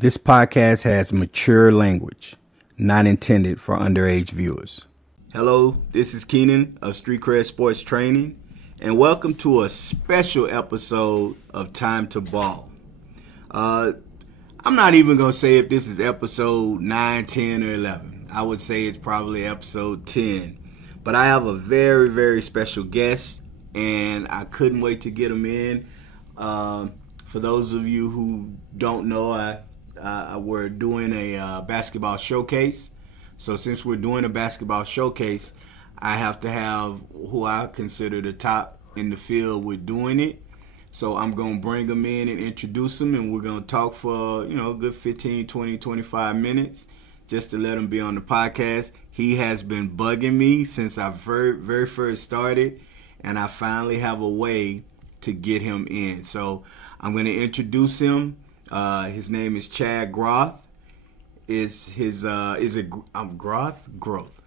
This podcast has mature language, not intended for underage viewers. Hello, this is Keenan of Street Cred Sports Training, and welcome to a special episode of Time to Ball. I'm not even going to say if this is episode 9, 10, or 11. I would say it's probably episode 10. But I have a very, very special guest, and I couldn't wait to get him in. For those of you who don't know, we're doing a basketball showcase. So since we're doing a basketball showcase, I have to have who I consider the top in the field with doing it. So I'm going to bring them in and introduce them, and we're going to talk for, a good 15, 20, 25 minutes just to let him be on the podcast. He has been bugging me since I very first started, and I finally have a way to get him in. So I'm going to introduce him. His name is Chad Groth. Groth.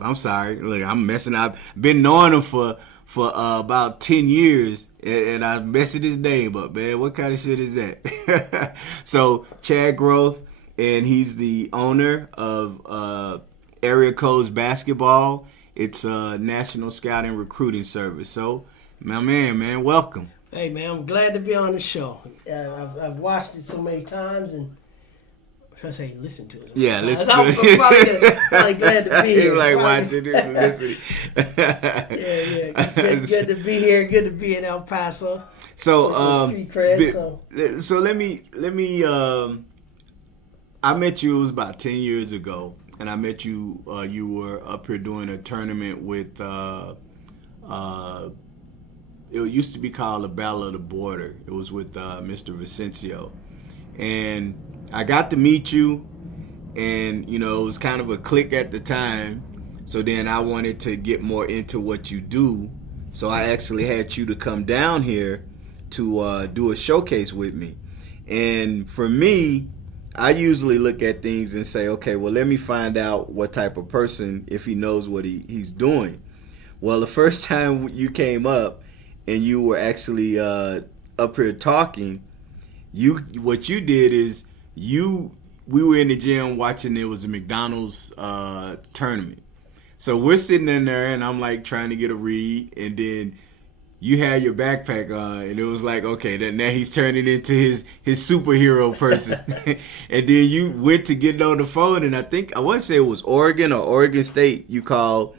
I'm sorry. Look, I'm messing up. Been knowing him for about 10 years, and I'm messing his name up, man. What kind of shit is that? So Chad Groth, and he's the owner of AreaCodes Basketball. It's a national scouting recruiting service. So, my man, welcome. Hey, man, I'm glad to be on the show. I've watched it so many times, and should I say listen to it? Yeah, listen to it. I'm probably glad to be here. He's like watching it and listening. Yeah. Good to be here. Good to be in El Paso. So, Street cred, so let me. I met you, it was about 10 years ago, and I met you. You were up here doing a tournament with. It used to be called the Battle of the Border. It was with Mr. Vicencio. And I got to meet you, and, it was kind of a click at the time. So then I wanted to get more into what you do. So I actually had you to come down here to do a showcase with me. And for me, I usually look at things and say, okay, well, let me find out what type of person, if he knows what he's doing. Well, the first time you came up, and you were actually up here talking, what you did is we were in the gym watching, it was a McDonald's tournament. So we're sitting in there, and I'm like trying to get a read, and then you had your backpack on, and it was like, okay, now he's turning into his superhero person. And then you went to get on the phone, and I want to say it was Oregon or Oregon State. You called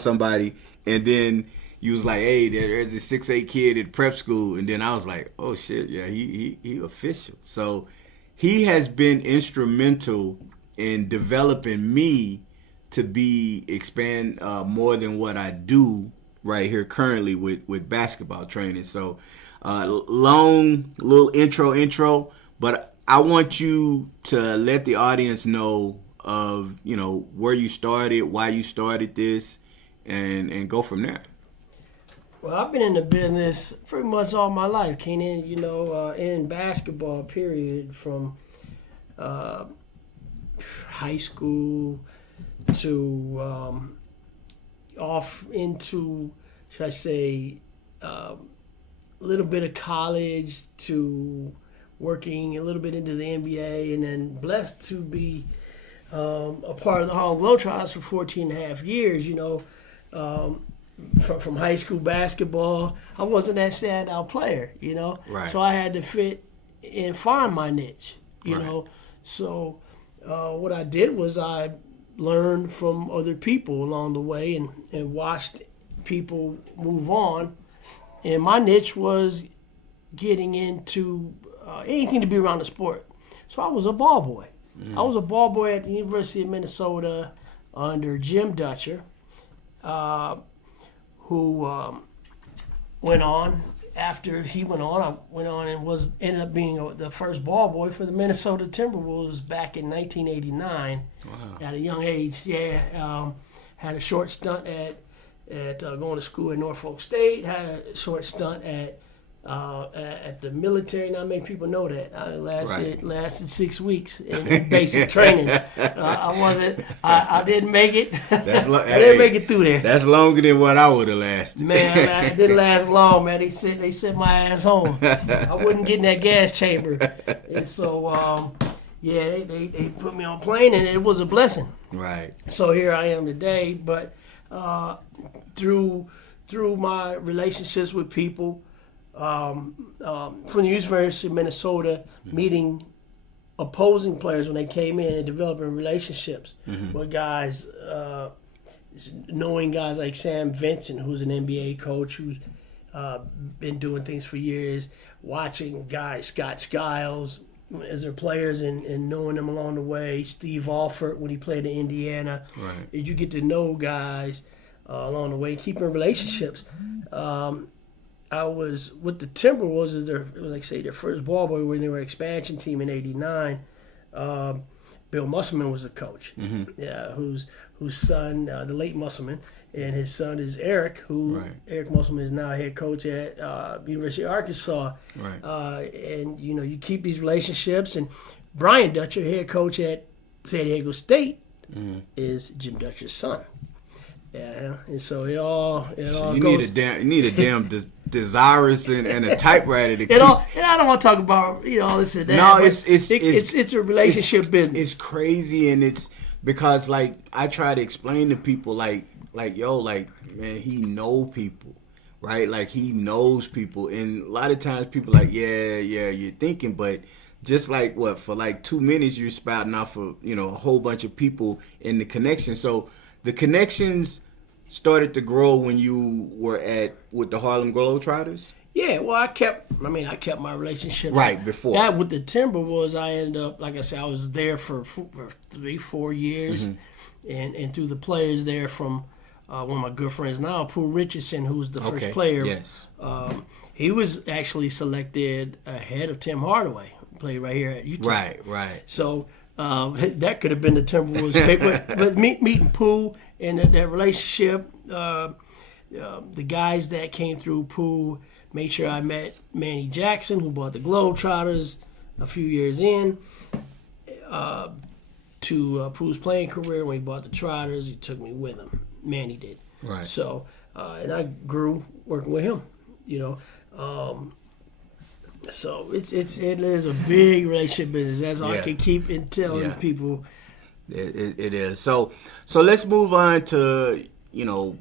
somebody, and then you was like, hey, there's a 6'8" kid at prep school. And then I was like, oh, shit, yeah, he official. So he has been instrumental in developing me to expand more than what I do right here currently with basketball training. So long little intro, but I want you to let the audience know of, where you started, why you started this, and go from there. Well, I've been in the business pretty much all my life, Keenan, in basketball, period, from high school to off into, should I say, a little bit of college to working a little bit into the NBA, and then blessed to be a part of the Harlem Globetrotters for 14 and a half years, From high school basketball, I wasn't that standout player, Right. So I had to fit and find my niche, Right. So what I did was I learned from other people along the way and watched people move on. And my niche was getting into anything to be around the sport. So I was a ball boy. I was a ball boy at the University of Minnesota under Jim Dutcher. Who went on. After he went on, I went on and ended up being the first ball boy for the Minnesota Timberwolves back in 1989. Wow. At a young age. Had a short stunt at going to school at Norfolk State. Had a short stunt at At the military, not many people know that. I lasted Right. 6 weeks in basic training. I didn't make it. That's I didn't make it through there. That's longer than what I would have lasted. Man, I didn't last long, man. They sent my ass home. I wouldn't get in that gas chamber. And so, yeah, they put me on a plane, and it was a blessing. Right. So here I am today. But through my relationships with people, from the University of Minnesota, meeting opposing players when they came in and developing relationships with guys, knowing guys like Sam Vincent, who's an NBA coach, who's been doing things for years, watching guys, Scott Skiles, as their players and knowing them along the way, Steve Alford when he played in Indiana. Right. As you get to know guys along the way, keeping relationships. I was with the Timberwolves as their first ball boy when they were expansion team in '89. Bill Musselman was the coach. Yeah, whose son, the late Musselman, and his son is Eric, Eric Musselman is now head coach at University of Arkansas. Right. And you keep these relationships. And Brian Dutcher, head coach at San Diego State, is Jim Dutcher's son. Yeah, and so it all You goes. need a damn desirous and a typewriter to keep. And I don't want to talk about this and that. No, but it's a relationship business. It's crazy, and it's because like I try to explain to people like man, he know people, right? Like he knows people, and a lot of times people like yeah you're thinking, but just like for like 2 minutes you're spouting off of a whole bunch of people in the connection. So the connections started to grow when you were with the Harlem Globetrotters? Yeah, well, I kept my relationship. Right, before. That with the Timberwolves, I ended up, like I said, I was there for 3-4 years. And through the players there from one of my good friends now, Pooh Richardson, who was the first player. Yes. He was actually selected ahead of Tim Hardaway, who played right here at Utah. Right. So that could have been the Timberwolves pick. But meeting Pooh and that relationship, the guys that came through Pooh made sure I met Manny Jackson, who bought the Globetrotters a few years in to Pooh's playing career. When he bought the Trotters, he took me with him. Manny did. Right. So, and I grew working with him, So it is a big relationship business. That's all I can keep telling people. It is. So let's move on to your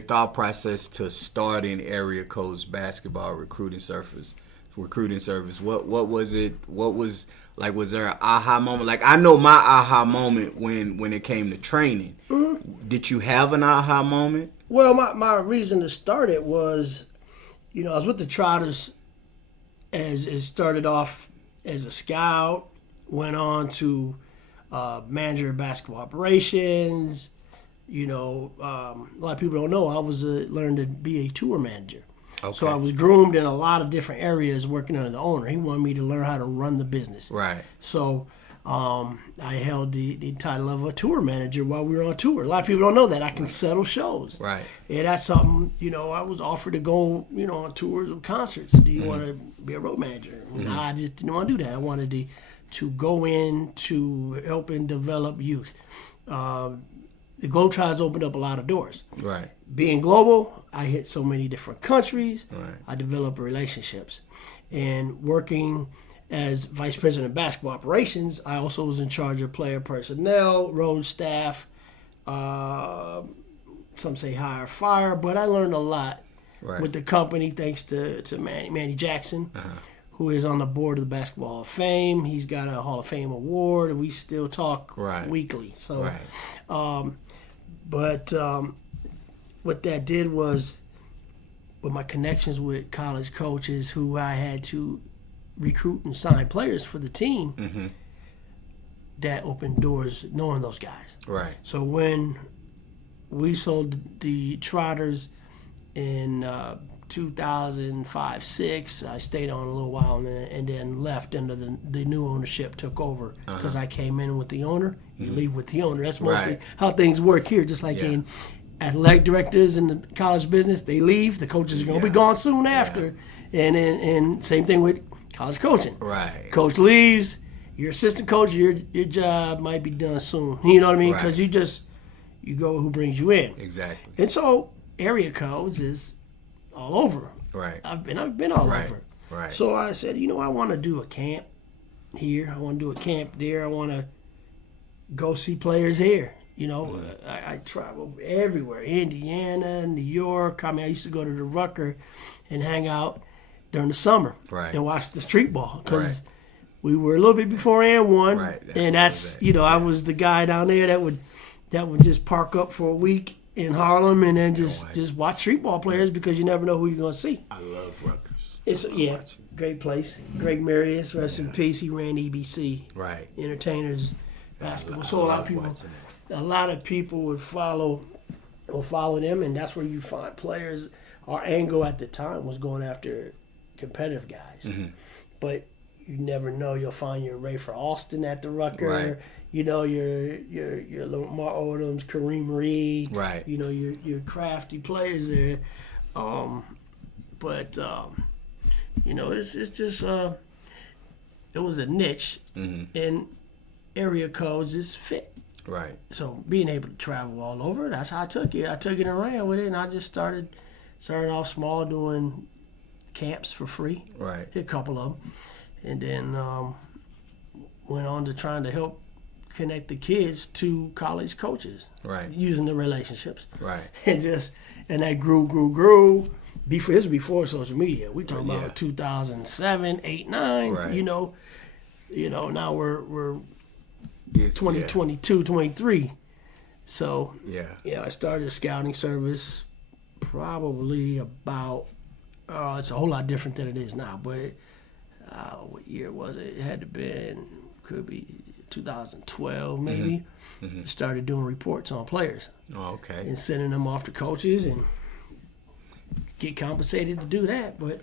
thought process to starting AreaCodes basketball recruiting service. What was it? What was like? Was there an aha moment? Like I know my aha moment when it came to training. Did you have an aha moment? Well, my reason to start it was, I was with the Trotters. As it started off as a scout, went on to manager of basketball operations. A lot of people don't know I was learned to be a tour manager. Okay. So I was groomed in a lot of different areas working under the owner. He wanted me to learn how to run the business. Right. So I held the title of a tour manager while we were on tour. A lot of people don't know that. I can settle shows. Right. And that's something, I was offered to go, on tours of concerts. Do you want to be a road manager? No, I just didn't want to do that. I wanted to go in to help and develop youth. The Globetrotters opened up a lot of doors. Right. Being global, I hit so many different countries. Right. I developed relationships. And working as vice president of basketball operations, I also was in charge of player personnel, road staff, some say hire, fire, but I learned a lot with the company thanks to Manny Jackson, who is on the board of the Basketball Hall of Fame. He's got a Hall of Fame award, and we still talk weekly. So, but what that did was, with my connections with college coaches who I had to recruit and sign players for the team, that opened doors knowing those guys. Right. So when we sold the Trotters in 2005-06, I stayed on a little while and then left under the new ownership took over because I came in with the owner. You leave with the owner. That's mostly how things work here, just like in athletic directors in the college business. They leave. The coaches are going to be gone soon after. And same thing with college coaching. Right. Coach leaves, your assistant coach, your job might be done soon. You know what I mean? Because you go who brings you in. Exactly. And so AreaCodes is all over. Right. I've been all over. Right. So I said, I want to do a camp here. I want to do a camp there. I want to go see players here. I travel everywhere, Indiana, New York. I used to go to the Rucker and hang out during the summer and watch the street ball because we were a little bit before AN1. Right. And that's, I was the guy down there that would just park up for a week in Harlem and then just watch street ball players because you never know who you're going to see. I love Rutgers. It's great place. Greg Marius, rest in peace. He ran EBC. Right. Entertainers basketball. So a lot of people would follow them, and that's where you find players. Our angle at the time was going after competitive guys, but you never know. You'll find your Rayford Austin at the Rucker. Right. Your Lamar Odoms, Kareem Reed. Right. Your crafty players there, it's just it was a niche, and AreaCodes is fit. Right. So being able to travel all over, that's how I took it. I took it and ran with it, and I just started off small doing camps for free. Right. Did a couple of them, and then went on to trying to help connect the kids to college coaches. Right. Using the relationships. Right. And that grew. This was before social media. We talking about 2007, 8, 9. Right. Now we're 2022, 23. So I started a scouting service probably about it's a whole lot different than it is now, but what year was it? It had to could be 2012 maybe. Started doing reports on players. Oh, okay. And sending them off to coaches and get compensated to do that. But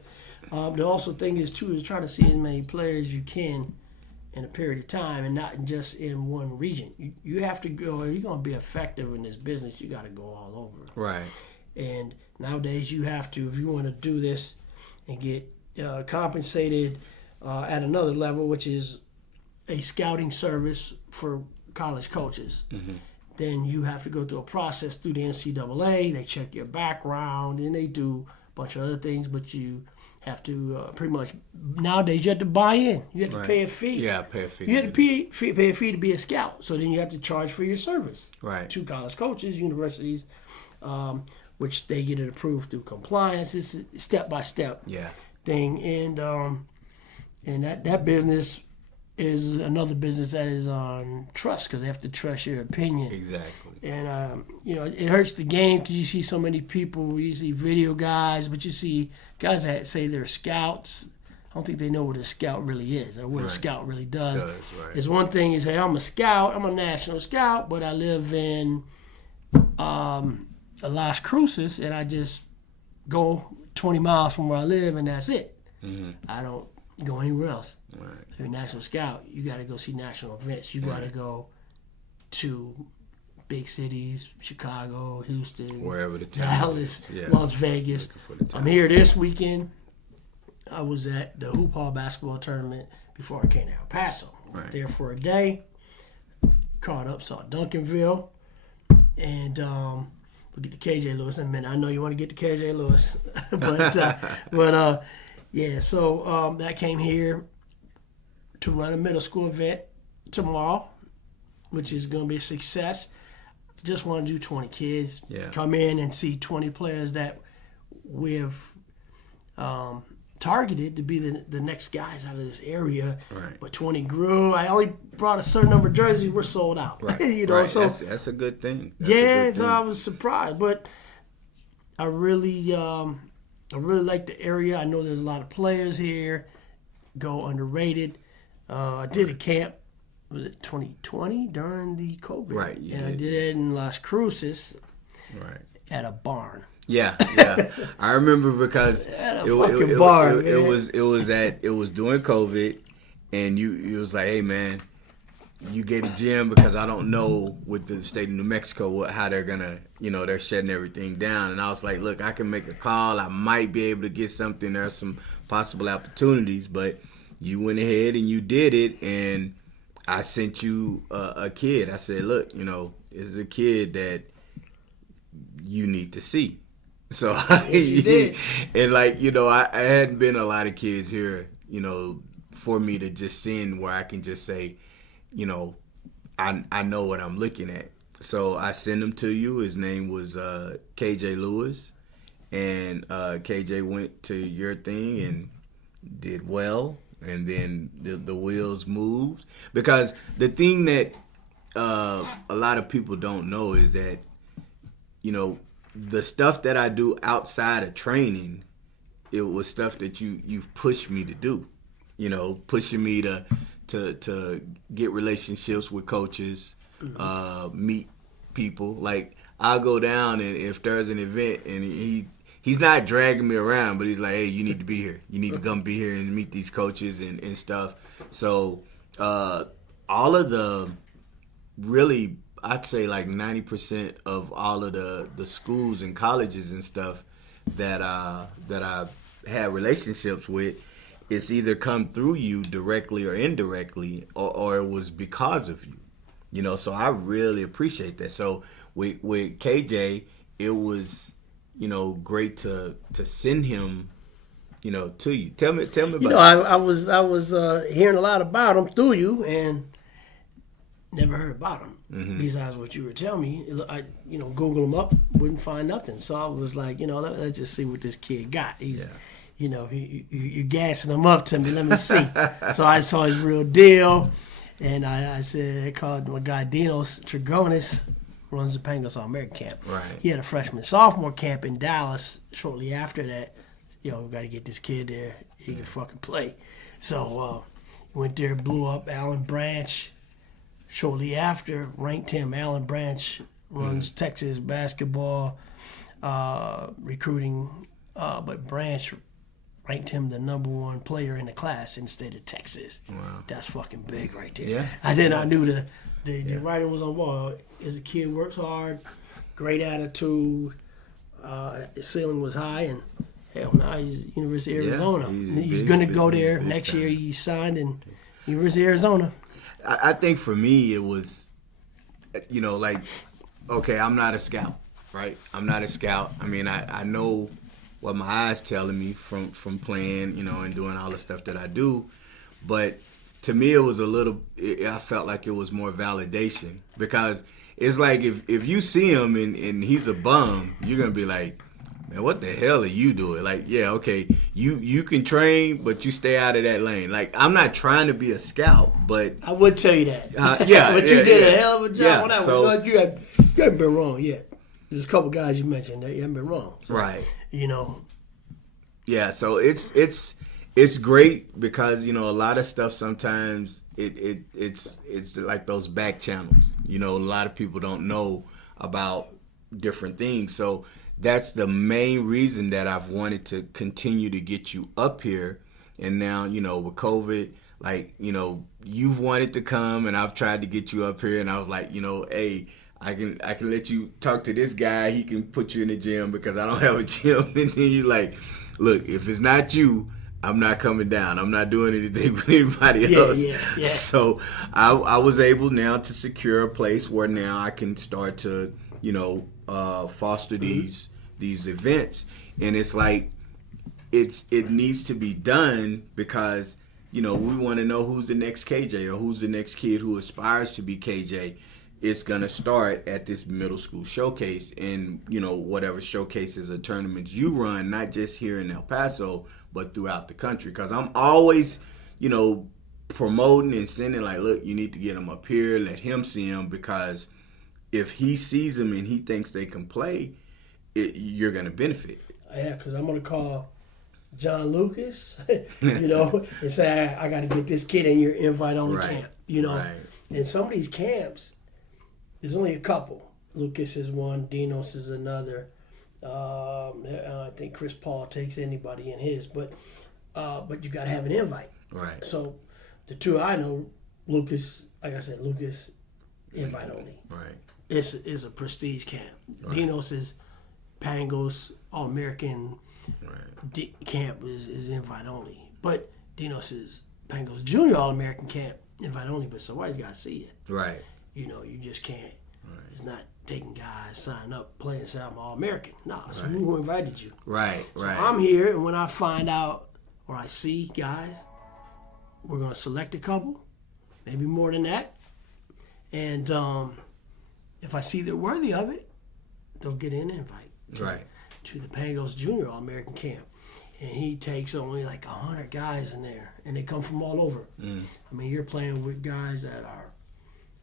the also thing is try to see as many players as you can in a period of time and not just in one region. You have to go, you're going to be effective in this business, you got to go all over. Right. And nowadays you have to, if you want to do this and get compensated at another level, which is a scouting service for college coaches, then you have to go through a process through the NCAA. They check your background and they do a bunch of other things, but you have to pretty much, nowadays you have to buy in. You have to pay a fee. Yeah, pay a fee. You have to pay a fee to be a scout. So then you have to charge for your service. Right. To college coaches, universities, which they get it approved through compliance. It's a step-by-step thing. And that business is another business that is on trust because they have to trust your opinion. Exactly. And, it hurts the game because you see so many people, you see video guys, but you see guys that say they're scouts. I don't think they know what a scout really is or what a scout really does. It's one thing you say, I'm a scout, I'm a national scout, but I live in Las Cruces and I just go 20 miles from where I live and that's it. I don't go anywhere else. Right. If you're a national scout, you got to go see national events. You got to go to big cities, Chicago, Houston, wherever the town Dallas, Las Vegas. I'm here this weekend. I was at the Hoop Hall basketball tournament before I came to El Paso. Right. There for a day. Caught up, saw Duncanville, and we'll get to KJ Lewis in a minute. I know you want to get to KJ Lewis, So that came here to run a middle school event tomorrow, which is going to be a success. Just want to do 20 kids. Come in and see 20 players that we have targeted to be the next guys out of this area. Right. But 20 grew. I only brought a certain number of jerseys. We're sold out. Right. Right. So that's a good thing. So I was surprised, but I really like the area. I know there's a lot of players here. Go underrated. I did a camp. Was it 2020 during the COVID? Right. I did it in Las Cruces. Right. At a barn. Yeah. I remember because At a it was during COVID, and you was like, hey man, you get a gym because I don't know with the state of New Mexico how they're gonna, they're shutting everything down. And I was like, look, I can make a call. I might be able to get something. There's some possible opportunities, but you went ahead and you did it. And I sent you a kid. I said, look, this is a kid that you need to see. So Yes, you did. And I hadn't been a lot of kids here, for me to just send where I can just say, I know what I'm looking at. So I sent him to you. His name was KJ Lewis, and KJ went to your thing and did well, and then the wheels moved. Because the thing that a lot of people don't know is that, the stuff that I do outside of training, it was stuff that you've pushed me to do, pushing me to get relationships with coaches, meet people. Like, I'll go down, and if there's an event and he's not dragging me around, but he's like, hey, you need to be here. You need to come be here and meet these coaches and stuff. So all of the, really, I'd say like 90% of all of the schools and colleges and stuff that I've had relationships with, it's either come through you directly or indirectly, or it was because of you. So I really appreciate that. So with KJ, it was, great to send him, to you. Tell me about I was hearing a lot about him through you, and never heard about him. Mm-hmm. Besides what you were telling me, I Googled him up, wouldn't find nothing. So I was like, let's just see what this kid got. He's, you're gassing him up to me. Let me see. So I saw his real deal, and I said, I called my guy Dinos Trigonis, runs the Pangos All-American camp. Right. He had a freshman-sophomore camp in Dallas shortly after that. We got to get this kid there. He can fucking play. So went there, blew up Alan Branch. Shortly after, ranked him. Alan Branch runs Texas basketball recruiting, but Branch ranked him the number one player in the class in the state of Texas. Wow. That's fucking big right there. Yeah. And then I knew the writing was on the wall. As a kid, works hard, great attitude, his ceiling was high, and hell, now he's at University of Arizona. He's going to go there next year. He signed in University of Arizona. I think for me it was, okay, I'm not a scout, right? I'm not a scout. I mean, I know what my eyes telling me from playing, and doing all the stuff that I do, but to me it was I felt like it was more validation, because it's like if you see him and he's a bum, you're gonna be like, man, what the hell are you doing? Like, yeah, okay, you can train, but you stay out of that lane. Like, I'm not trying to be a scout, but I would tell you that. Yeah, but you did a hell of a job on that so, one. You haven't been wrong yet. There's a couple guys you mentioned that you haven't been wrong. So, right. Yeah, so it's great because, a lot of stuff sometimes it's like those back channels. A lot of people don't know about different things. So that's the main reason that I've wanted to continue to get you up here. And now, with COVID, you've wanted to come and I've tried to get you up here, and I was like, hey, I can let you talk to this guy. He can put you in the gym because I don't have a gym. And then you're like, look, if it's not you, I'm not coming down. I'm not doing anything with anybody else. Yeah. So I was able now to secure a place where now I can start to, foster these events. And it's like, it needs to be done because, we want to know who's the next KJ or who's the next kid who aspires to be KJ. It's going to start at this middle school showcase and, whatever showcases or tournaments you run, not just here in El Paso, but throughout the country. Because I'm always, promoting and sending like, look, you need to get him up here, let him see him, because if he sees them and he thinks they can play, you're going to benefit. Yeah, because I'm going to call John Lucas, and say, I got to get this kid in your invite-only camp, Right. And some of these camps, there's only a couple. Lucas is one, Dinos is another. I think Chris Paul takes anybody in his, but you got to have an invite. Right. So the two I know, Lucas, like I said, Lucas, invite only. Right. It's a prestige camp. Right. Dinos is Pangos All American Right. camp is invite only. But Dinos is Pangos Junior All American camp invite only. But somebody's got to see it. Right. You know, you just can't. Right. It's not taking guys sign up playing say I'm All American. Nah, so Right. who invited you? Right. So Right. I'm here, and when I find out or I see guys, we're gonna select a couple, maybe more than that, and if I see they're worthy of it, they'll get an invite Right. to the Pangos Junior All American Camp, and he takes only like 100 guys in there, and they come from all over. I mean, you're playing with guys that are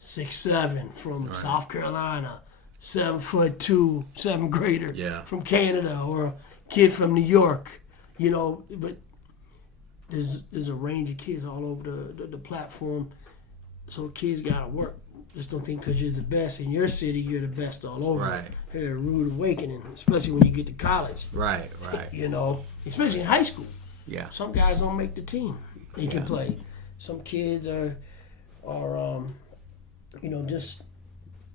6'7" from South Carolina, 7'2", seventh grader Yeah. from Canada, or a kid from New York. You know, but there's a range of kids all over the platform, so kids gotta work. Just don't think because you're the best in your city, you're the best all over. Right. It's a rude awakening, especially when you get to college. Right. Right. You know, especially in high school. Yeah. Some guys don't make the team. They can play. Some kids are you know, just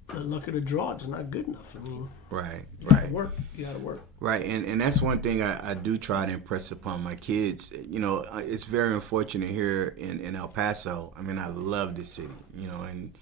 the luck of the draw is not good enough. I mean, Right. you Right. gotta work. You gotta work. Right, and that's one thing I do try to impress upon my kids. You know, it's very unfortunate here in El Paso. I mean, I love this city, you know, and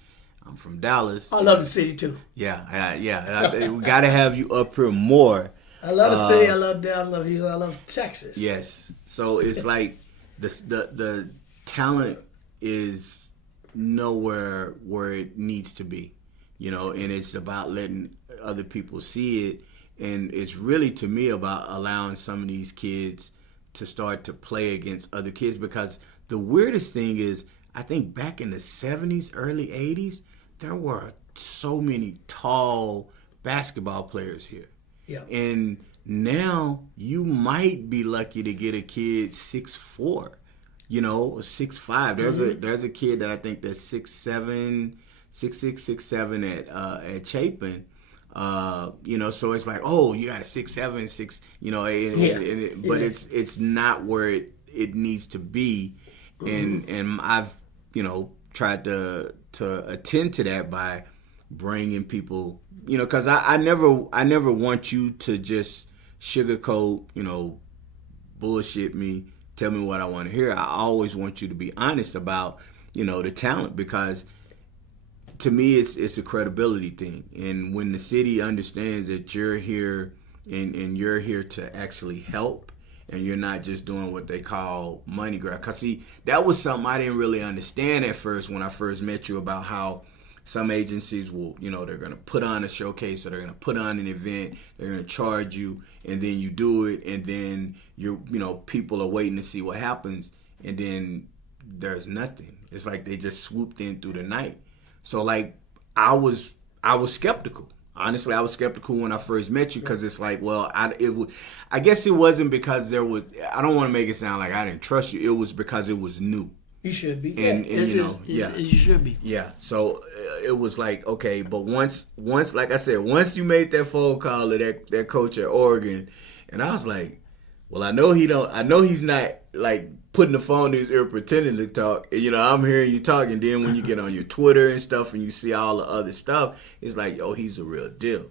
I'm from Dallas. I love the city too. Yeah. We got to have you up here more. I love the city. I love Dallas. I love Houston. I love Texas. Yes. So it's like the talent is nowhere where it needs to be, you know, and it's about letting other people see it. And it's really, to me, about allowing some of these kids to start to play against other kids, because the weirdest thing is, I think back in the 70s, early 80s, there were so many tall basketball players here. Yeah. And now you might be lucky to get a kid 6'4", you know, or 6'5". There's a kid that I think that's 6'7", 6'6", 6'7" at Chapin. You know, so it's like, oh, you got a 6'7", 6, you know, but it's not where it needs to be, and I've, you know, tried to attend to that by bringing people, you know, because I never want you to just sugarcoat, you know, bullshit me, tell me what I want to hear. I always want you to be honest about, you know, the talent, because to me, it's a credibility thing. And when the city understands that you're here and you're here to actually help, and you're not just doing what they call money grab. Because, see, that was something I didn't really understand at first when I first met you, about how some agencies will, you know, they're going to put on a showcase, or they're going to put on an event, they're going to charge you, and then you do it, and then you know, people are waiting to see what happens, and then there's nothing. It's like they just swooped in through the night. So, like, I was skeptical. Honestly, I was skeptical when I first met you, because it's like, well, I guess it wasn't because there was, I don't want to make it sound like I didn't trust you. It was because it was new. You should be. And you know, you should be. Yeah. So it was like, okay, but once, like I said, once you made that phone call to that coach at Oregon, and I was like, well, I know he's not like putting the phone in his ear pretending to talk. And, you know, I'm hearing you talking. Then when you get on your Twitter and stuff and you see all the other stuff, it's like, yo, he's a real deal.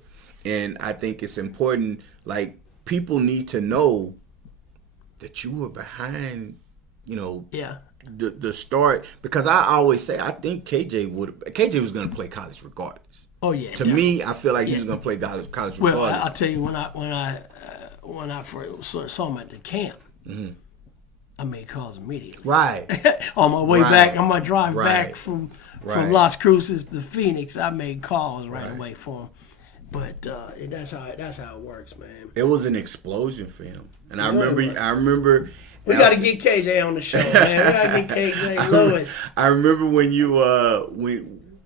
And I think it's important, like, people need to know that you were behind, you know, the start. Because I always say, I think KJ was going to play college regardless. Oh, yeah. To me, I feel like he was going to play college regardless. Well, I'll tell you, when I first saw him at the camp, I made calls immediately. Right. On my way back, on my drive Right. back from Las Cruces to Phoenix, I made calls right away for him. But that's how it works, man. It was an explosion for him, and I remember. We got to get KJ on the show, man. We got to get KJ Lewis. I remember when you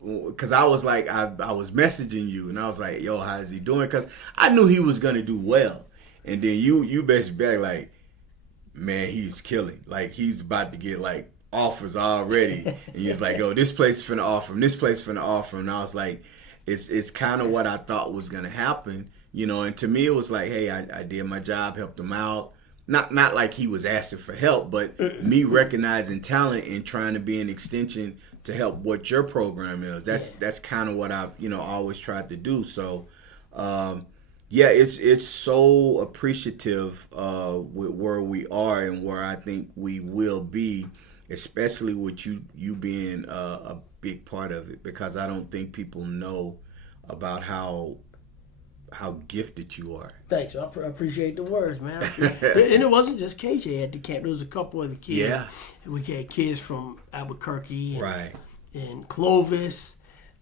because I was like, I was messaging you, and I was like, yo, how's he doing? Because I knew he was gonna do well, and then you basically back like, man, he's killing. Like, he's about to get like offers already, and he was like, yo, this place is finna offer him, this place is finna offer him. And I was like, it's kind of what I thought was gonna happen, you know. And to me, it was like, hey, I did my job, helped him out. Not like he was asking for help, but me recognizing talent and trying to be an extension to help what your program is. That's kind of what I've always tried to do. So it's so appreciative with where we are and where I think we will be, especially with you being a big part of it, because I don't think people know about how gifted you are. Thanks. I appreciate the words, man. And it wasn't just KJ at the camp. There was a couple other kids. Yeah. We had kids from Albuquerque Right. and Clovis.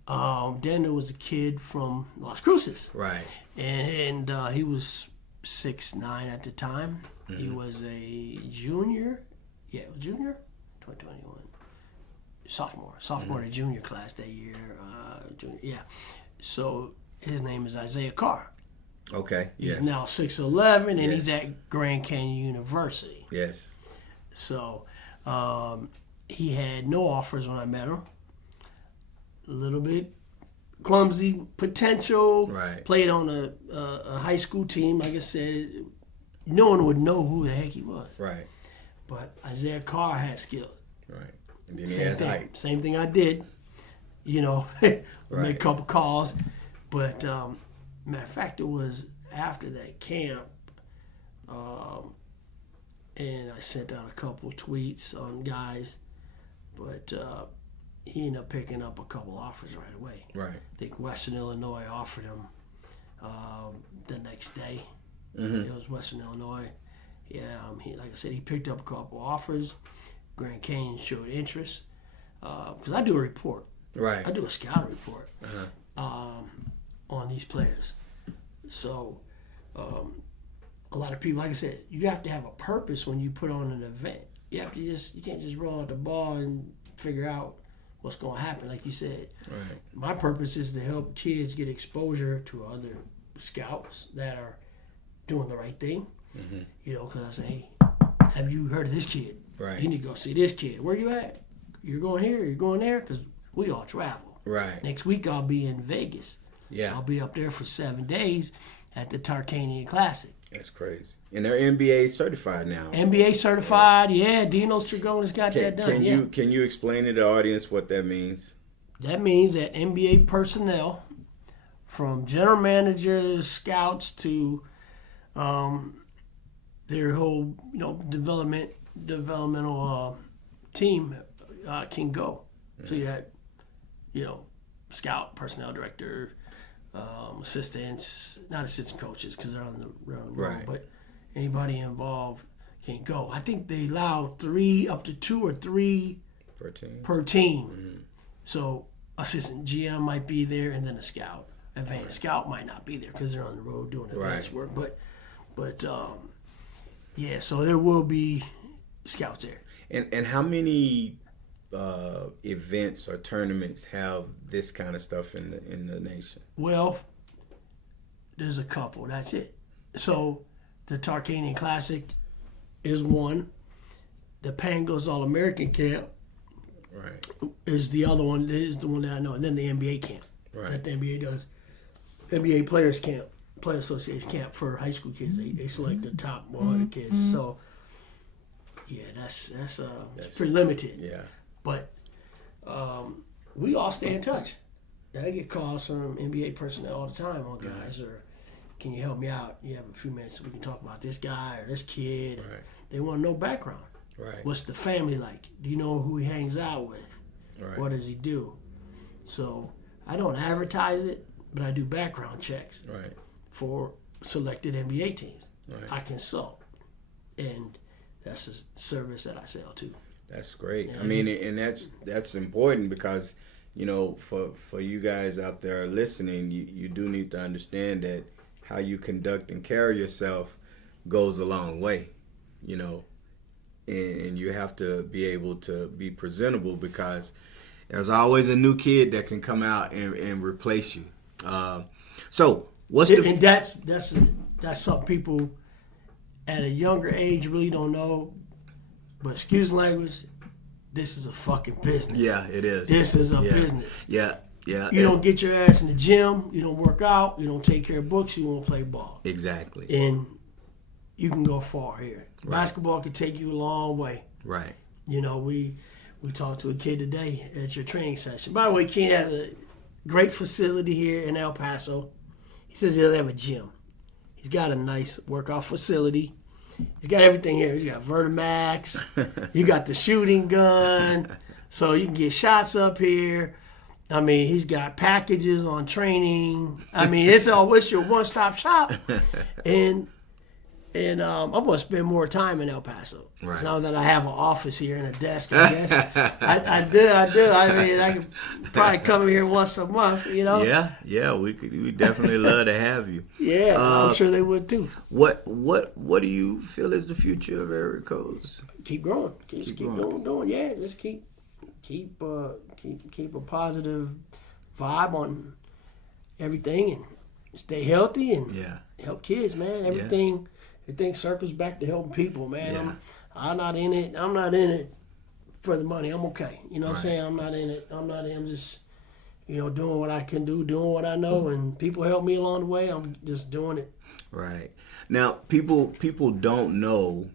Then there was a kid from Las Cruces. Right. And he was 6'9" at the time. Mm-hmm. He was a junior. Yeah, junior? 2021. Sophomore mm-hmm. in the junior class that year. Junior, yeah. So his name is Isaiah Carr. Okay, yes. He's now 6'11", and yes. he's at Grand Canyon University. Yes. So he had no offers when I met him. A little bit clumsy potential. Right. Played on a high school team. Like I said, no one would know who the heck he was. Right. But Isaiah Carr had skill. Right. And then he has height. Same thing I did. Made a couple calls. But matter of fact, it was after that camp, and I sent out a couple tweets on guys, but he ended up picking up a couple offers right away. Right. I think Western Illinois offered him the next day. Mm-hmm. It was Western Illinois. Yeah, like I said, he picked up a couple offers. Grand Canyon showed interest because I do a report. Right. I do a scout report. Uh-huh. On these players. So a lot of people, like I said, you have to have a purpose when you put on an event. You can't just roll out the ball and figure out what's going to happen, like you said. Right. My purpose is to help kids get exposure to other scouts that are doing the right thing. Mm-hmm. Because I say, hey, have you heard of this kid? Right. You need to go see this kid. Where you at? You're going here, you're going there, because we all travel. Right. Next week I'll be in Vegas. Yeah. I'll be up there for 7 days at the Tarkanian Classic. That's crazy. And they're NBA certified now. NBA certified, yeah. Dino Stragonis got that done. Can you explain to the audience what that means? That means that NBA personnel, from general managers, scouts to their whole developmental team can go. So you had scout, personnel director, assistants, not assistant coaches because they're on the road, right. But anybody involved can go. I think they allow up to 2 or 3 per team. Mm-hmm. So assistant GM might be there, and then a scout. Advanced scout might not be there because they're on the road doing advanced work. But so there will be scouts there. And how many events or tournaments have this kind of stuff in the nation? Well, there's a couple. That's it. So the Tarkanian Classic is one. The Pangos All-American Camp is the other one. Is the one that I know. And then the NBA camp that the NBA does. NBA Players Camp, Player Association Camp for high school kids. They select the top 100 kids. Mm-hmm. So yeah, that's pretty limited. Yeah. But we all stay in touch. I get calls from NBA personnel all the time on guys, or can you help me out? You have a few minutes so we can talk about this guy or this kid. Right. They want to know background. Right. What's the family like? Do you know who he hangs out with? Right. What does he do? So I don't advertise it, but I do background checks for selected NBA teams. Right. I consult, and that's a service that I sell too. That's great. I mean, and that's important because, for you guys out there listening, you do need to understand that how you conduct and carry yourself goes a long way, and you have to be able to be presentable because there's always a new kid that can come out and replace you. So what's and that's something people at a younger age really don't know. But excuse language, this is a fucking business. Yeah, it is. This is a business. Yeah. You don't get your ass in the gym. You don't work out. You don't take care of books. You won't play ball. Exactly. And you can go far here. Right. Basketball can take you a long way. Right. We We talked to a kid today at your training session. By the way, Ken has a great facility here in El Paso. He says he doesn't have a gym. He's got a nice workout facility. He's got everything here. He's got Vertimax. You got the shooting gun. So you can get shots up here. I mean, he's got packages on training. I mean, it's your one-stop shop. And I'm going to spend more time in El Paso. Right. Now that I have an office here and a desk, I guess. I do. I mean, I could probably come here once a month, you know? Yeah, we definitely love to have you. Yeah, I'm sure they would too. What do you feel is the future of AreaCodes? Keep growing. Keep doing. Yeah, just keep a positive vibe on everything and stay healthy and help kids, man. Everything circles back to helping people, man. Yeah. I'm not in it for the money. I'm okay. You know what I'm saying? I'm not in it. I'm just, doing what I can do, doing what I know, and people help me along the way. I'm just doing it. Right. Now, people don't know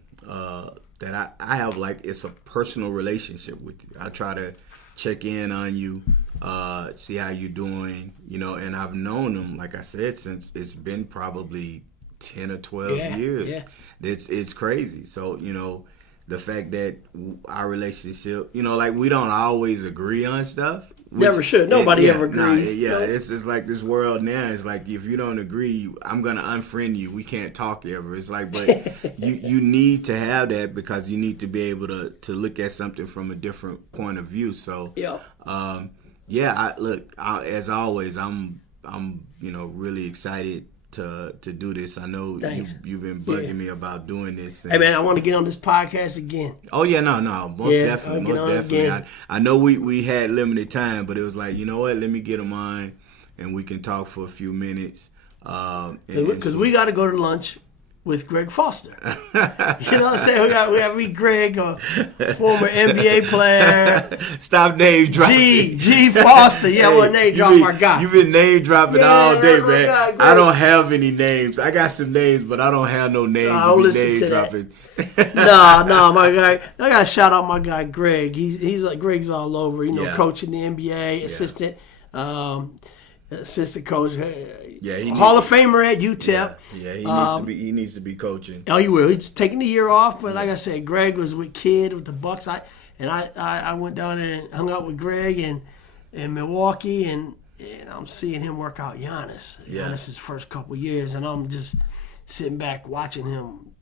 that I have, like, it's a personal relationship with you. I try to check in on you, see how you're doing, and I've known them, like I said, since it's been probably 10 or 12 years. Yeah. It's crazy. So, the fact that our relationship, like, we don't always agree on stuff. Never should. Nobody ever agrees. It's like this world now. It's like, if you don't agree, I'm going to unfriend you. We can't talk ever. It's like, but you need to have that because you need to be able to look at something from a different point of view. So, as always, I'm really excited to do this. I know you've been bugging me about doing this. Hey man, I want to get on this podcast again. Oh yeah, no, most definitely. I know we had limited time, but it was like, you know what? Let me get them on, and we can talk for a few minutes. Because we got to go to lunch with Greg Foster. You know what I'm saying? We got to meet Greg, a former NBA player. Stop name dropping. G Foster. Yeah, I want to name drop my guy. You've been name dropping all day, man. God, I don't have any names. I got some names, but I don't have no names to be name dropping. No, my guy. I got to shout out my guy, Greg. He's like, Greg's all over, coaching the NBA, assistant. Assistant coach, Hall of Famer at UTEP. Yeah, he needs to be coaching. Oh, he will. He's taking the year off, but like I said, Greg was with the Bucks. I went down there and hung out with Greg in Milwaukee, and I'm seeing him work out Giannis. Giannis' first couple years, and I'm just sitting back watching him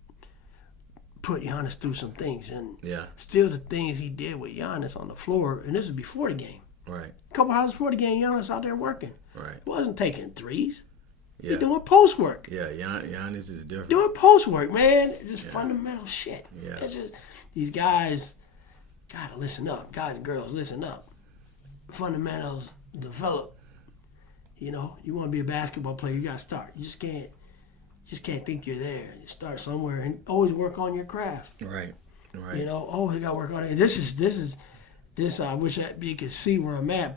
put Giannis through some things, and still the things he did with Giannis on the floor, and this was before the game. Right. A couple hours before the game, Giannis out there working. Right. He wasn't taking threes. He's doing post work. Yeah, Giannis is different. Doing post work, man. It's just fundamental shit. Yeah. It's just, these guys gotta listen up. Guys and girls, listen up. Fundamentals develop. You want to be a basketball player, you gotta start. You just can't think you're there. You start somewhere and always work on your craft. Right. Always gotta work on it. This I wish you could see where I'm at,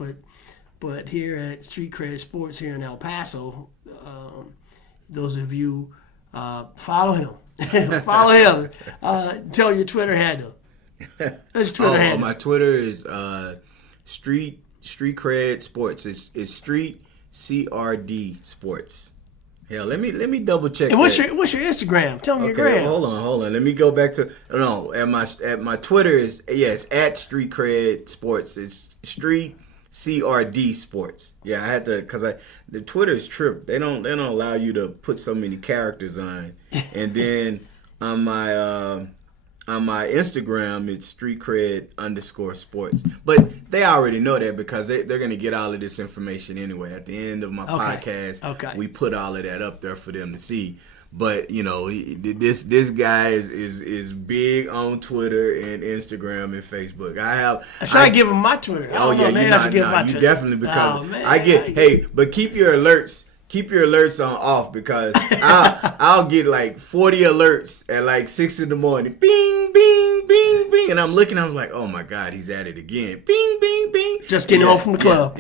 but here at Street Cred Sports here in El Paso, those of you follow him, tell your Twitter handle. That's Twitter handle. My Twitter is Street Cred Sports. It's Street CRD Sports. Hell, let me double check. And what's your Instagram? Tell me your gram. Hold on. Let me go back to at my Twitter is at Street Cred Sports. It's Street CRD Sports. Yeah, I had to because the Twitter is tripped. They don't allow you to put so many characters on. And then on my Instagram, it's streetcred_sports. But they already know that because they're going to get all of this information anyway. At the end of my podcast, we put all of that up there for them to see. But, this guy is big on Twitter and Instagram and Facebook. I try to give him my Twitter. You definitely because but keep your alerts. Keep your alerts on off because I'll get like 40 alerts at like 6 in the morning. Bing, bing, bing, bing. And I'm looking, I was like, oh my God, he's at it again. Bing, bing, bing. Just getting home from the club.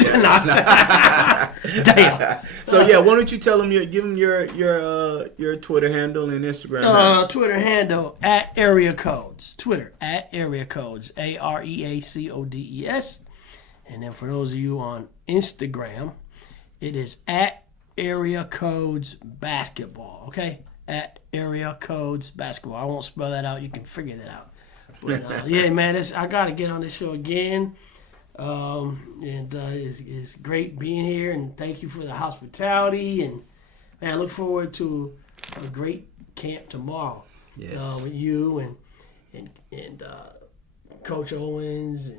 Damn. So yeah, why don't you tell them give them your Twitter handle and Instagram handle. Twitter handle at AreaCodes. Twitter at AreaCodes. AreaCodes. And then for those of you on Instagram, it is at AreaCodes Basketball. Okay, at AreaCodes Basketball. I won't spell that out. You can figure that out. But yeah, man, I got to get on this show again. It's great being here, and thank you for the hospitality. And man, I look forward to a great camp tomorrow. Yes. With you and Coach Owens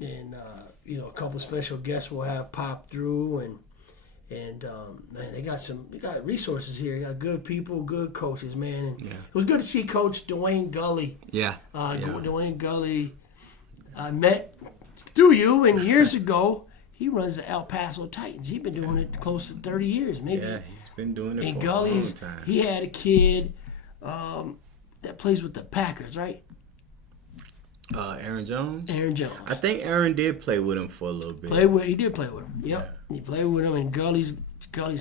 and a couple special guests will have popped through and man, they got resources here. They got good people, good coaches, man. And it was good to see Coach Dwayne Gully. Yeah. Dwayne Gully, I met through you, and years ago, he runs the El Paso Titans. He's been doing it close to 30 years, maybe. Yeah, he's been doing it and for Gully's, a long time. He had a kid that plays with the Packers, right? Aaron Jones? Aaron Jones. I think Aaron did play with him for a little bit. He did play with him. Yep. Yeah. He played with him, and Gully's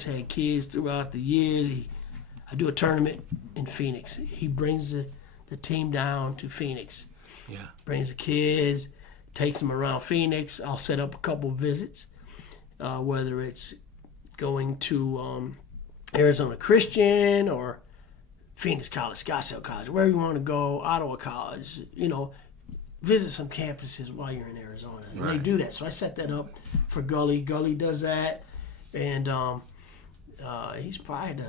had kids throughout the years. I do a tournament in Phoenix. He brings the team down to Phoenix. Yeah. Brings the kids, takes them around Phoenix. I'll set up a couple visits, whether it's going to Arizona Christian or Phoenix College, Scottsdale College, wherever you want to go, Ottawa College, visit some campuses while you're in Arizona. And They do that. So I set that up for Gully. Gully does that. And he's probably the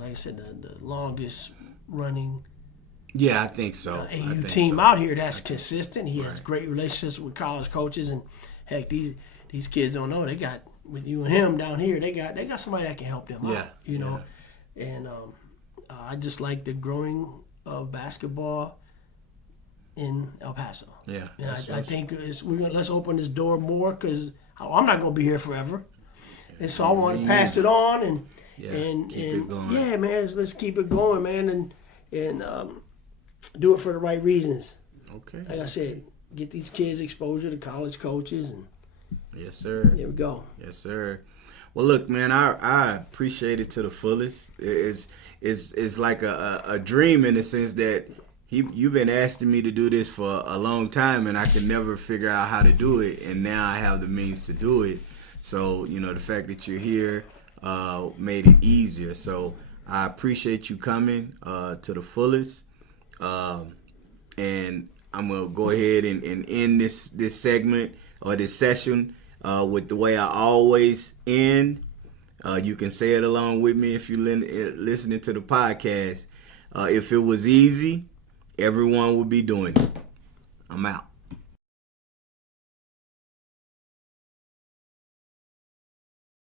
like I said, the longest running I think so. AU team out here that's consistent. He has great relationships with college coaches, and heck, these kids don't know they got with you and him down here. They got somebody that can help them out. And I just like the growing of basketball in El Paso. Yeah, and I think let's open this door more because I'm not going to be here forever, and so I want to pass it on and keep it going. Yeah, man, let's keep it going, man, and do it for the right reasons. Okay. Like I said, get these kids exposure to college coaches, and yes, sir. Here we go. Yes, sir. Well, look, man, I appreciate it to the fullest. It's like a dream in the sense that you've been asking me to do this for a long time, and I could never figure out how to do it, and now I have the means to do it. So, the fact that you're here made it easier. So I appreciate you coming to the fullest. And I'm going to go ahead and end this segment or this session with the way I always end. You can say it along with me if you're listening to the podcast. If it was easy, everyone would be doing it. I'm out.